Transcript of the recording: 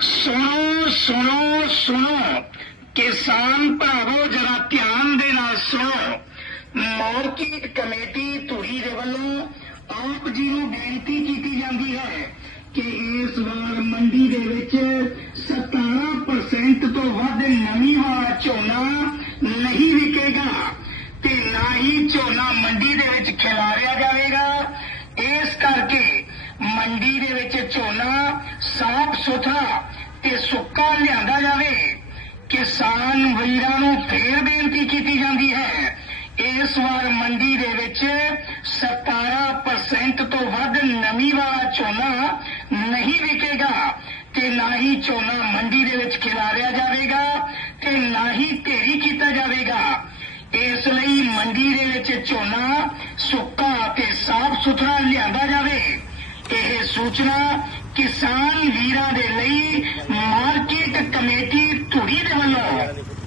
ਸੁਣੋ ਸੁਣੋ ਸੁਣੋ। ਕਿਸਾਨ ਭਰਾਵੋ, ਜਰਾ ਧਿਆਨ ਦੇ ਨਾਲ ਸੁਣੋ। ਮਾਰਕੀਟ ਕਮੇਟੀ ਧੂਰੀ ਦੇ ਵੱਲੋਂ ਆਪ ਜੀ ਨੂੰ ਬੇਨਤੀ ਕੀਤੀ ਜਾਂਦੀ ਹੈ ਕਿ ਇਸ ਵਾਰ ਮੰਡੀ ਦੇ ਵਿੱਚ 17% ਤੋਂ ਵੱਧ ਨਮੀ ਵਾਲਾ ਝੋਨਾ ਨਹੀਂ ਵਿਕੇਗਾ ਤੇ ਨਾ ਹੀ ਝੋਨਾ ਮੰਡੀ ਦੇ ਵਿੱਚ ਖਿਲਾਰਿਆ ਜਾਵੇਗਾ ਇਸ ਕਰਕੇ ਮੰਡੀ ਦੇ ਵਿੱਚ ਝੋਨਾ, ਸਾਫ਼ ਸੁਥਰਾ ਤੇ ਸੁੱਕਾ ਲਿਆਂਦਾ ਜਾਵੇ, ਕਿਸਾਨ ਵੀਰਾਂ ਨੂੰ ਫੇਰ ਬੇਨਤੀ ਕੀਤੀ ਜਾਂਦੀ ਹੈ, ਇਸ ਵਾਰ ਮੰਡੀ ਦੇ ਵਿੱਚ 17% ਤੋਂ ਵੱਧ ਨਮੀ ਵਾਲਾ ਝੋਨਾ ਨਹੀਂ ਵਿਕੇਗਾ ਤੇ ਨਾ ਹੀ ਝੋਨਾ ਮੰਡੀ ਦੇ ਵਿੱਚ ਖਿਲਾਰਿਆ ਜਾਵੇਗਾ ਤੇ ਨਾ ਹੀ ਢੇਰੀ ਕੀਤਾ ਜਾਵੇਗਾ। ਇਸ ਲਈ ਮੰਡੀ ਦੇ ਵਿੱਚ ਝੋਨਾ ਸੁੱਕਾ ਸੂਚਨਾ ਕਿਸਾਨ ਵੀਰਾਂ ਦੇ ਲਈ ਮਾਰਕੀਟ ਕਮੇਟੀ ਧੂਰੀ ਦੇ ਵੱਲੋਂ।